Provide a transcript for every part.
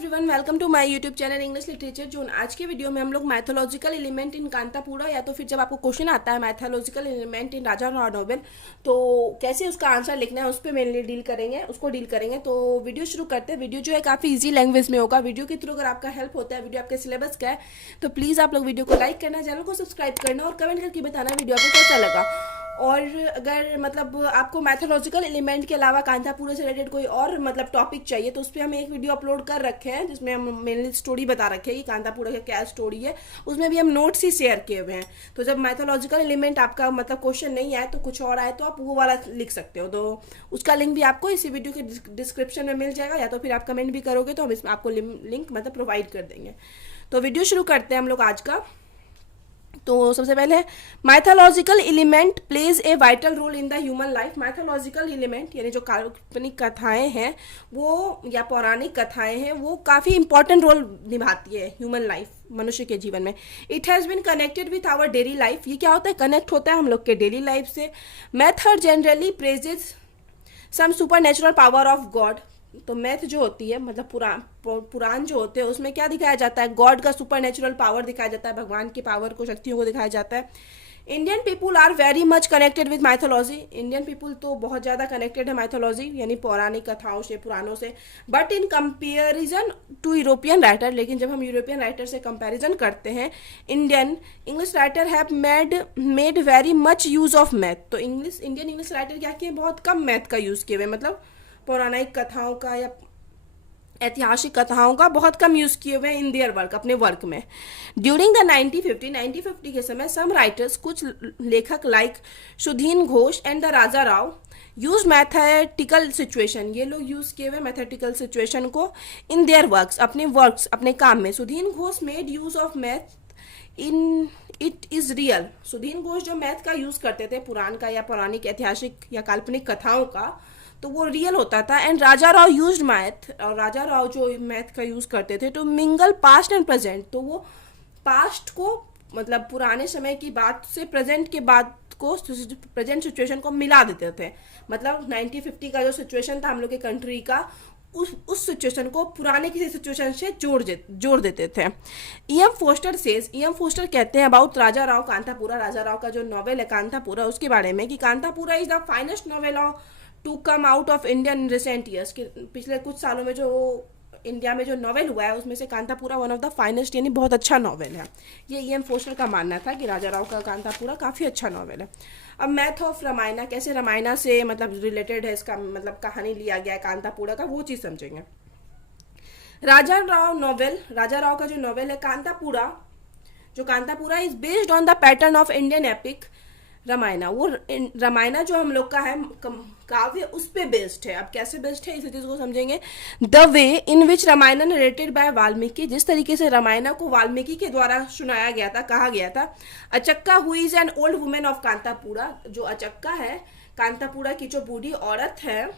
Everyone, welcome to my YouTube channel English literature zone. आज के video में हम लोग मैथोलॉजिकल एलिमेंट इन कांतापुरा, या तो फिर जब आपको क्वेश्चन आता है mythological element in Raja Rao novel, तो कैसे उसका आंसर लिखना है उस पर मेनली डील करेंगे। तो वीडियो शुरू करते हैं। वीडियो जो है काफ़ी ईजी लैंग्वेज में होगा। वीडियो के थ्रू अगर आपका हेल्प होता है, वीडियो आपके सिलेबस का है, तो प्लीज़ आप लोग वीडियो को लाइक करना, चैनल को सब्सक्राइब करना और कमेंट करके बताना वीडियो आपको कैसा लगा। और अगर मतलब आपको मैथोलॉजिकल एलिमेंट के अलावा कांतापुरा से रिलेटेड कोई और मतलब टॉपिक चाहिए, तो उस पर हम एक वीडियो अपलोड कर रखे हैं जिसमें हम मेनली स्टोरी बता रखे हैं कि कांतापुरा का क्या स्टोरी है। उसमें भी हम नोट्स ही शेयर किए हुए हैं। तो जब मैथोलॉजिकल एलिमेंट आपका मतलब क्वेश्चन नहीं आए तो कुछ और आए, तो आप वो वाला लिख सकते हो। तो उसका लिंक भी आपको इसी वीडियो के डिस्क्रिप्शन में मिल जाएगा, या तो फिर आप कमेंट भी करोगे तो हम इसमें आपको लिंक मतलब प्रोवाइड कर देंगे। तो वीडियो शुरू करते हैं हम लोग आज का। तो सबसे पहले mythological element plays a vital role in the human life. Mythological element यानी जो काल्पनिक कथाएं हैं वो, या पौराणिक कथाएं हैं, वो काफ़ी इंपॉर्टेंट रोल निभाती है ह्यूमन लाइफ, मनुष्य के जीवन में। It has been connected with our daily life. ये क्या होता है? कनेक्ट होता है हम लोग के डेली लाइफ से। Myth generally praises some supernatural power of God. तो मैथ जो होती है मतलब पुराण जो होते हैं, उसमें क्या दिखाया जाता है? गॉड का सुपर नेचुरल पावर दिखाया जाता है, भगवान की पावर को, शक्तियों को दिखाया जाता है। Indian people are very much connected with mythology. Indian people तो बहुत ज़्यादा कनेक्टेड है माइथोलॉजी यानी पौराणिक कथाओं से, पुराणों से। But in comparison to European writer, लेकिन जब हम यूरोपियन राइटर से कंपैरिजन करते हैं, English writer have made very much use of myth. तो इंडियन इंग्लिश राइटर क्या किए? बहुत कम मैथ का यूज़ किए हुए, मतलब पौराणिक कथाओं का या ऐतिहासिक कथाओं का बहुत कम यूज किए हुए इन देयर वर्क, अपने वर्क में। ड्यूरिंग द 1950 के समय सम राइटर्स, कुछ लेखक like Sudhin Ghosh and the Raja Rao, use mythical situation. ये लोग यूज किए हुए मैथेटिकल सिचुएशन को इन देयर वर्क्स, अपने काम में। Sudhin Ghosh made use of myth in it is real. Sudhin Ghosh जो मैथ का यूज करते थे, पुराण का या पौराणिक, ऐतिहासिक या काल्पनिक कथाओं का, तो वो रियल होता था। And Raja Rao used myth, और राजा राव जो मैथ का यूज करते थे to mingle past and present. तो वो पास्ट को मतलब पुराने समय की बात से प्रेजेंट के बात को, प्रेजेंट सिचुएशन को मिला देते थे। मतलब 1950 का जो सिचुएशन था हम लोग के कंट्री का, उस सिचुएशन को पुराने किसी सिचुएशन से जोड़ देते थे। ई एम फोस्टर कहते हैं अबाउट राजा राव कांतापुरा, राजा राव का जो नॉवेल है कांतापुरा, उसके बारे में कि Kanthapura is the finest novel of to come out of India in recent years. कि पिछले कुछ सालों में जो इंडिया में जो नॉवेल हुआ है, उसमें से Kanthapura one of the finest यानी बहुत अच्छा नॉवेल है। ये ई एम फोस्टर का मानना था कि राजा राव का कांतापुरा काफ़ी अच्छा नॉवेल है। अब मैथ ऑफ रामायणा, कैसे रामायणा से मतलब रिलेटेड है, इसका मतलब कहानी लिया गया है कांतापुरा का, वो चीज़ समझेंगे। राजा राव का जो नॉवेल है कांतापुरा, जो Kanthapura is based on the pattern of Indian epic Ramayana. वो रामायणा जो हम लोग का है काव्य, उस पे बेस्ड है। अब कैसे बेस्ड है इसी चीज को समझेंगे। The way in which Ramayana narrated by Valmiki, जिस तरीके से रामायण को वाल्मीकि के द्वारा सुनाया गया था, कहा गया था। Achakka who is an old women of Kanthapura, जो अचक्का है कांतापुरा की जो बूढ़ी औरत है,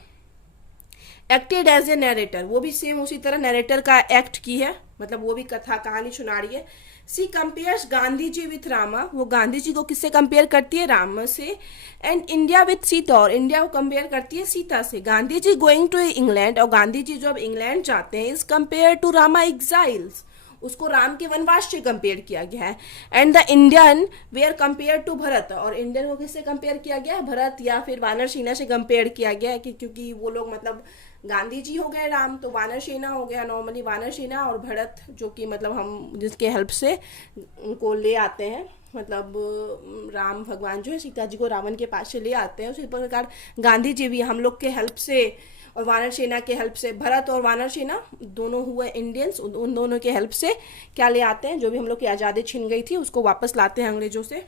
एक्टेड एज ए नरेटर, वो भी सेम उसी तरह नरेटर का एक्ट की है, मतलब वो भी कथा कहानी सुना रही है। She compares Gandhi ji with Rama, वो गांधी जी को किससे कंपेयर करती है? राम से। एंड इंडिया विथ सीता, और इंडिया को कंपेयर करती है सीता से। Gandhi ji going to England, और गांधी जी जो अब इंग्लैंड जाते हैं, is compare to Rama exiles, उसको राम के वनवास से कंपेयर किया गया है। And the Indian were compare to Bharat, और इंडियन को किससे कंपेयर किया गया है? भरत या फिर वानर सेना से कंपेयर किया गया है, कि क्योंकि वो लोग मतलब गांधी जी हो गए राम, तो वानर सेना हो गया नॉर्मली, वानर सेना और भरत जो कि मतलब हम जिसके हेल्प से उनको ले आते हैं, मतलब राम भगवान जो है सीता जी को रावण के पास से ले आते हैं, उसी प्रकार गांधी जी भी हम लोग के हेल्प से और वानर सेना के हेल्प से, भरत और वानर सेना दोनों हुए इंडियंस, उन दोनों के हेल्प से क्या ले आते हैं? जो भी हम लोग की आज़ादी छिन गई थी उसको वापस लाते हैं अंग्रेजों से।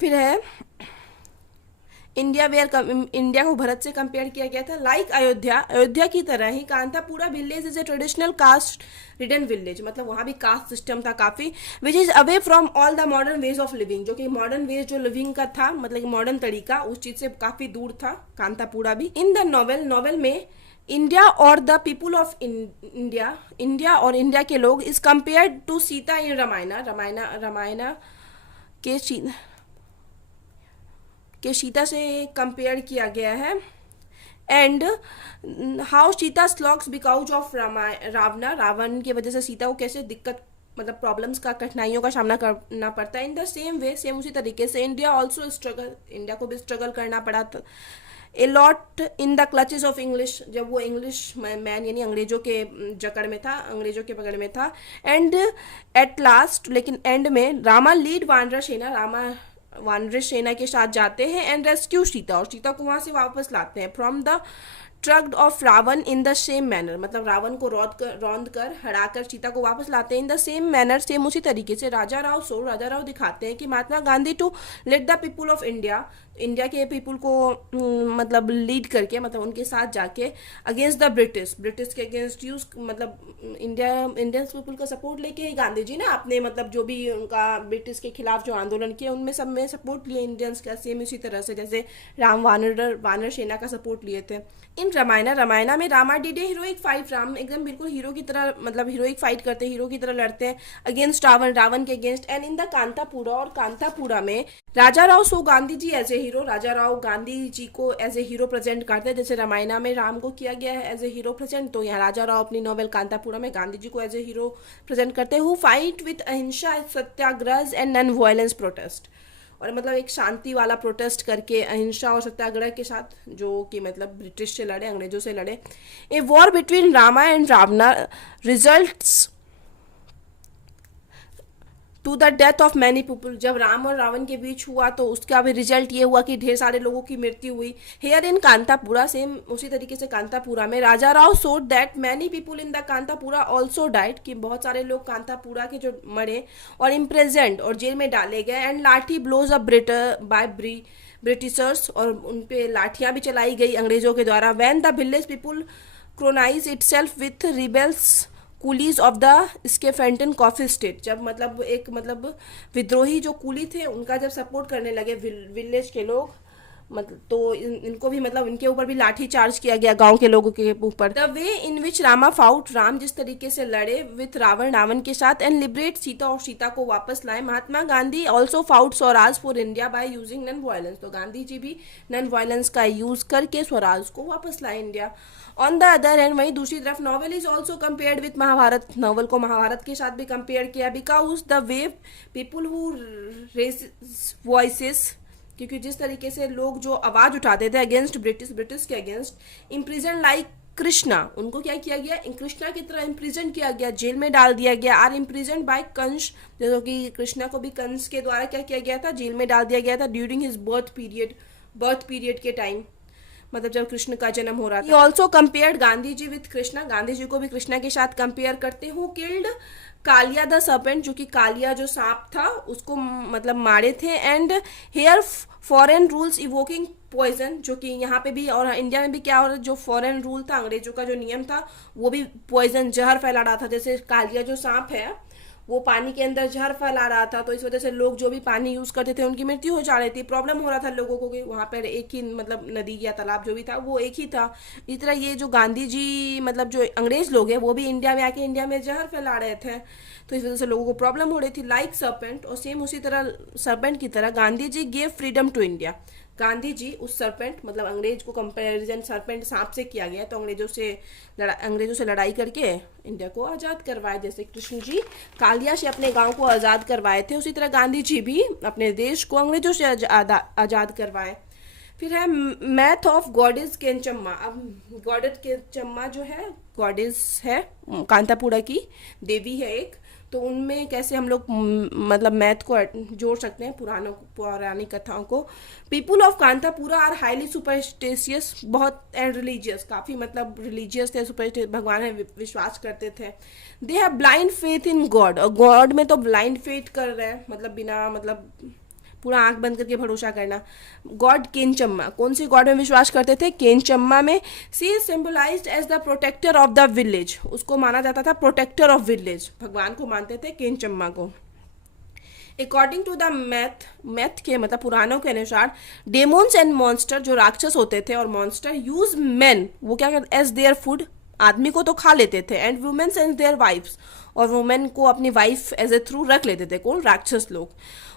फिर है इंडिया को भरत से कंपेयर किया गया था। लाइक अयोध्या की तरह ही Kanthapura village is a traditional caste ridden village, मतलब वहाँ भी कास्ट सिस्टम था काफ़ी, which is away from all the modern ways of living, जो कि मॉडर्न वेज जो लिविंग का था, मतलब मॉडर्न तरीका, उस चीज़ से काफ़ी दूर था कांतापुरा भी। इन द नॉवेल में इंडिया और द पीपुल ऑफ इंडिया और इंडिया के लोग is compared to Sita in Ramayana के सीता से कंपेयर किया गया है। And how Sita sulks because of Ravana, Ravan की वजह से सीता को कैसे दिक्कत मतलब प्रॉब्लम्स का, कठिनाइयों का सामना करना पड़ता है। इन द सेम वे, सेम उसी तरीके से इंडिया ऑल्सो स्ट्रगल, इंडिया को भी स्ट्रगल करना पड़ा था a lot in the clutches of English, जब वो इंग्लिश मैन यानी अंग्रेजों के जकड़ में था, अंग्रेजों के पकड़ में था। एंड एट लास्ट, लेकिन एंड में रामा लीड वानर सेना, रामा वानर सेना के साथ जाते हैं एंड रेस्क्यू सीता, और सीता को वहां से वापस लाते हैं फ्रॉम द ट्रग्ड ऑफ Ravan in the same manner, मतलब रावण को रौंद कर हरा कर सीता को वापस लाते हैं in the same manner, same उसी तरीके से। राजा राव दिखाते हैं कि Mahatma Gandhi to let the people of India, India के पीपुल को मतलब लीड करके, मतलब उनके साथ जाके अगेंस्ट द ब्रिटिश के अगेंस्ट यूज, मतलब इंडियन पीपुल का सपोर्ट लेके ही गांधी जी ना अपने मतलब जो भी उनका ब्रिटिश के खिलाफ जो आंदोलन किया उनमें सब में सपोर्ट लिए इंडियंस का, सेम इसी तरह से जैसे वानर सेना का सपोर्ट लिए थे। इन रामायणा में Rama did a heroic fight, Ram एकदम बिल्कुल हीरो की तरह मतलब हीरोइक फाइट करते हैं, हीरो की तरह लड़ते हैं अगेंस्ट रावण के against. And in the Kanthapura, और कांतापुरा में राजा राव सो Gandhi ji as a hero, राजा राव गांधी जी को एज ए हीरो प्रेजेंट करते हैं, जैसे रामायणा में राम को किया गया है एज ए हीरो प्रेजेंट, तो यहाँ राजा राव अपनी नॉवेल कांतापुरा में गांधी जी को एज ए हीरो प्रेजेंट करते हैं। हु फाइट विद अहिंसा सत्याग्रह एंड नॉन वायलेंस प्रोटेस्ट, और मतलब एक शांति वाला प्रोटेस्ट करके अहिंसा और सत्याग्रह के साथ, जो कि मतलब ब्रिटिश से लड़े, अंग्रेजों से लड़े। A war between Rama and Ravana results to the death of many people, जब राम और रावण के बीच हुआ तो उसका भी रिजल्ट ये हुआ कि ढेर सारे लोगों की मृत्यु हुई। हेयर इन कांतापुरा, सेम उसी तरीके से कांतापुरा में राजा राव सोड that many people in the Kanthapura also died, कि बहुत सारे लोग कांतापुरा के जो मरे और इम्प्रेजेंट और जेल में डाले गए। एंड लाठी ब्लोज अप बाय ब्रिटिशर्स, और उन पे लाठियां भी चलाई गई अंग्रेजों के द्वारा। When the village people chronize itself with rebels coolies of the Skeffington coffee estate, जब मतलब एक मतलब विद्रोही जो कूली थे उनका जब सपोर्ट करने लगे विलेज के लोग, मतलब तो इनको भी मतलब इनके ऊपर भी लाठी चार्ज किया गया गांव के लोगों के ऊपर। The way in which Rama fought, Ram जिस तरीके से लड़े विथ रावण के साथ एंड लिबरेट सीता, और सीता को वापस लाए। Mahatma Gandhi also fought swaraj for India by using non violence, तो गांधी जी भी नॉन वायलेंस का यूज करके स्वराज को वापस लाए India. On the other hand, वहीं दूसरी तरफ novel is also compared with Mahabharata, novel को महाभारत के साथ भी कंपेयर किया। Because the way people who raise voices, क्योंकि जिस तरीके से लोग जो आवाज उठाते थे अगेंस्ट ब्रिटिश के अगेंस्ट, इम्प्रिजन लाइक कृष्णा, उनको क्या किया गया, कृष्णा की तरह इम्प्रिजन किया गया, जेल में डाल दिया गया। आर इम्प्रिजन बाय कंस, जैसे कि कृष्णा को भी कंस के द्वारा क्या किया गया था, जेल में डाल दिया गया था ड्यूरिंग हिज बर्थ पीरियड के टाइम, मतलब जब कृष्ण का जन्म हो रहा था। Also compared Gandhi ji with Krishna, Gandhi ji को भी कृष्णा के साथ कंपेयर करते हो। किल्ड कालिया द सर्पेंट, जो कि कालिया जो सांप था उसको मतलब मारे थे। And here foreign rules evoking poison, जो कि यहाँ पे भी और इंडिया में भी क्या हो रहा है, जो फॉरेन रूल था, अंग्रेजों का जो नियम था वो भी पॉइजन, जहर फैला रहा था। जैसे कालिया जो सांप है वो पानी के अंदर जहर फैला रहा था, तो इस वजह से लोग जो भी पानी यूज करते थे उनकी मृत्यु हो जा रही थी, प्रॉब्लम हो रहा था लोगों को कि वहाँ पर एक ही मतलब नदी या तालाब जो भी था वो एक ही था। इस तरह ये जो गांधी जी मतलब जो अंग्रेज लोग हैं वो भी इंडिया में आके इंडिया में जहर फैला रहे थे, तो इस वजह से लोगों को प्रॉब्लम हो रही थी। लाइक सर्पेंट, और सेम उसी तरह सर्पेंट की तरह Gandhi ji gave freedom to India, Gandhi ji उस सर्पेंट मतलब अंग्रेज को कंपैरिजन सर्पेंट सांप से किया गया, तो अंग्रेजों से लड़ाई करके इंडिया को आज़ाद करवाए। जैसे कृष्ण जी कालिया से अपने गांव को आज़ाद करवाए थे, उसी तरह गांधी जी भी अपने देश को अंग्रेजों से आज़ाद करवाए। फिर है मैथ ऑफ गॉडेस केंचम्मा। अब गॉडेस केंचम्मा जो है गॉडेस है, कांतापुरा की देवी है एक, तो उनमें कैसे हम लोग मतलब मैथ को जोड़ सकते हैं पौराणिक कथाओं को। People of Kanthapura are highly superstitious, बहुत एंड रिलीजियस, काफ़ी मतलब रिलीजियस थे, सुपरस्टिशियस, भगवान में विश्वास करते थे। दे have blind faith in God, और गॉड में तो ब्लाइंड फेथ कर रहे हैं, मतलब बिना मतलब पूरा आंख बंद करके भरोसा करना। गॉड केंचम्मा, कौन से गॉड में विश्वास करते थे, केंचम्मा में। She is symbolized as the protector of the village, उसको माना जाता था प्रोटेक्टर ऑफ विलेज, भगवान को मानते थे केंचम्मा को। अकॉर्डिंग टू द मैथ के मतलब पुराणों के अनुसार डेमोन्स एंड मॉन्स्टर, जो राक्षस होते थे और मॉन्स्टर, यूज मेन, वो क्या करते एज देयर फूड, आदमी को तो खा लेते थे, and womens and their wifes, और वुमेन को अपनी वाइफ एज ए थ्रू रख लेते थे, कौन, राक्षस लोग।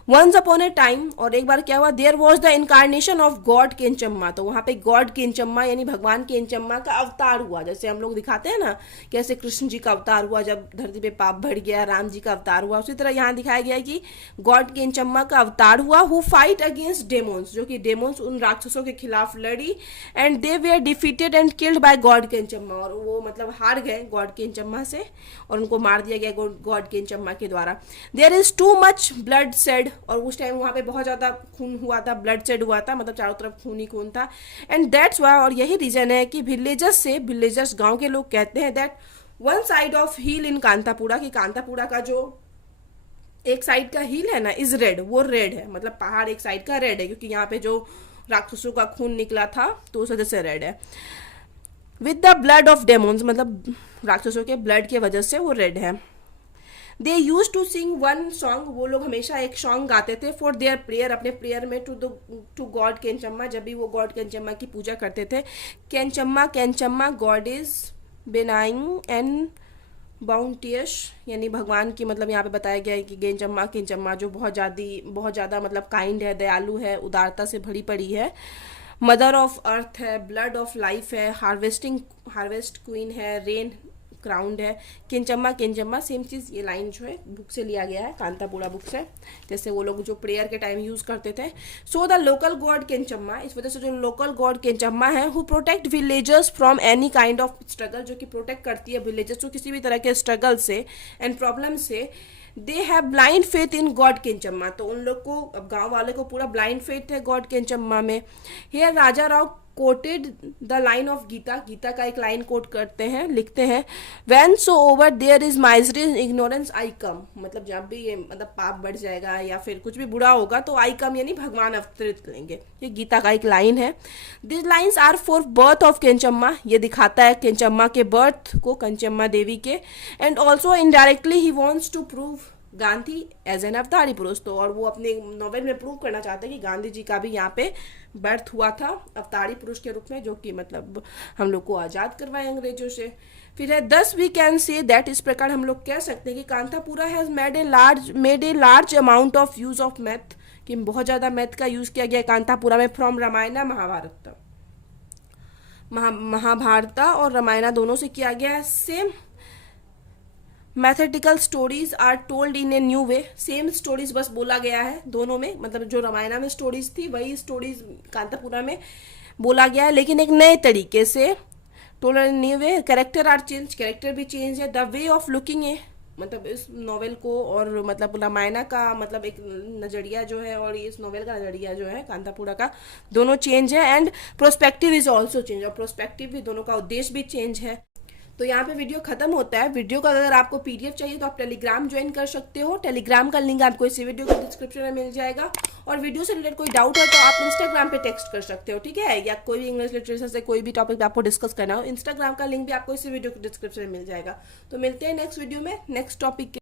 वंस अपॉन ए टाइम, और एक बार क्या हुआ, there was the incarnation of god Kenchamma, तो वहाँ पे गॉड केंचम्मा यानी भगवान केंचम्मा का अवतार हुआ। जैसे हम लोग दिखाते हैं ना कैसे कृष्ण जी का अवतार हुआ जब धरती पे पाप बढ़ गया, राम जी का अवतार हुआ, उसी तरह यहाँ दिखाया गया है कि गॉड केंचम्मा का अवतार हुआ, हु फाइट अगेंस्ट डेमोन्स, जो कि डेमोन्स उन राक्षसों के खिलाफ लड़ी, and they were defeated and killed by god Kenchamma, और वो मतलब हार गए गॉड केंचम्मा से और उनको मार दिया गया गॉड केंचम्मा के द्वारा। There is too much bloodshed, और उस टाइम वहाँ पे बहुत ज़्यादा खून हुआ था, ब्लड सेड हुआ था, मतलब चारों तरफ खून ही खून था। एंड दैट्स वाई, और यही रीजन है कि विलेजर्स गांव के लोग कहते हैं दैट वन साइड ऑफ हिल इन कांतापुरा, कि कांतापुरा का जो एक साइड का हिल है ना इज रेड, वो रेड है, मतलब पहाड़ एक साइड का रेड है, क्योंकि यहाँ पे जो राक्षसों का खून निकला था तो उस वजह से रेड है। With the blood of demons, मतलब राक्षसों के ब्लड की वजह से वो रेड है। They use to sing one song, वो लोग हमेशा एक सॉन्ग गाते थे फॉर देयर प्रेयर, अपने प्रेयर में टू गॉड केंचम्मा, जब भी वो गॉड केंचम्मा की पूजा करते थे। Kenchamma god is benign and bounteous, यानी भगवान की, मतलब यहाँ पे बताया गया है कि केंचम्मा जो बहुत ज़्यादा मतलब काइंड है, दयालु है, उदारता से भरी पड़ी है, मदर ऑफ अर्थ है, ब्लड ऑफ लाइफ है, हार्वेस्ट क्वीन है, रेन क्राउंड है। केंचम्मा सेम चीज़, ये लाइन जो है बुक से लिया गया है, कांतापुरा बुक से, जैसे वो लोग जो प्रेयर के टाइम यूज करते थे। सो द लोकल गॉड केंचम्मा, इस वजह से जो लोकल गॉड केंचम्मा है, who protect villagers from any kind of struggle, जो कि प्रोटेक्ट करती है विलेजर्स को किसी भी तरह के स्ट्रगल से एंड प्रॉब्लम से। They have blind faith in god Kenchamma, तो उन लोग को, अब गाँव वाले को पूरा ब्लाइंड फेथ है गॉड केंचम्मा में। Here Raja Rao quoted the line of Gita का एक लाइन कोट करते हैं, लिखते हैं, whensoever there is misery ignorance I come, मतलब जब भी ये मतलब पाप बढ़ जाएगा या फिर कुछ भी बुरा होगा तो आई कम यानी भगवान अवतरित लेंगे। ये गीता का एक लाइन है। This lines are for birth of Kenchamma, ये दिखाता है केंचम्मा के बर्थ को, केंचम्मा देवी के। And also indirectly he wants to prove Gandhi as an अवतारी पुरुष, तो और वो अपने नॉवेल में प्रूव करना चाहते हैं कि गांधी जी का भी यहाँ पे बर्थ हुआ था अवतारी पुरुष के रूप में, जो कि मतलब हम लोग को आज़ाद करवाए अंग्रेजों से। फिर है दस वी कैन से दैट, इस प्रकार हम लोग कह सकते हैं कि Kanthapura has made a large amount of use of math, कि बहुत ज़्यादा मैथ का यूज़ किया गया कांतापुरा में, फ्रॉम रामायण महाभारता और रामायण दोनों से किया गया है। Same mythical stories are told in a new way, same stories बस बोला गया है दोनों में, मतलब जो रामायण में स्टोरीज थी वही स्टोरीज कांतापुरा में बोला गया है, लेकिन एक नए तरीके से, told in new way. Character are change, character भी चेंज है। The way of looking a, मतलब इस नॉवेल को और मतलब रामायण का मतलब एक नज़रिया जो है और इस नॉवेल का नज़रिया जो है कांतापुरा का, दोनों चेंज है। And prospective is also change, और प्रोस्पेक्टिव भी, दोनों का उद्देश्य भी चेंज है। तो यहाँ पे वीडियो खत्म होता है। वीडियो का अगर आपको पीडीएफ चाहिए तो आप टेलीग्राम ज्वाइन कर सकते हो, टेलीग्राम का लिंक आपको इसी वीडियो के डिस्क्रिप्शन में मिल जाएगा। और वीडियो से रिलेटेड कोई डाउट है तो आप इंस्टाग्राम पे टेक्स्ट कर सकते हो, ठीक है, या कोई भी इंग्लिश लिटरेचर से कोई भी टॉपिक आपको डिस्कस करना हो, इंस्टाग्राम का लिंक भी आपको इसी वीडियो के डिस्क्रिप्शन में मिल जाएगा। तो मिलते हैं नेक्स्ट वीडियो में नेक्स्ट टॉपिक के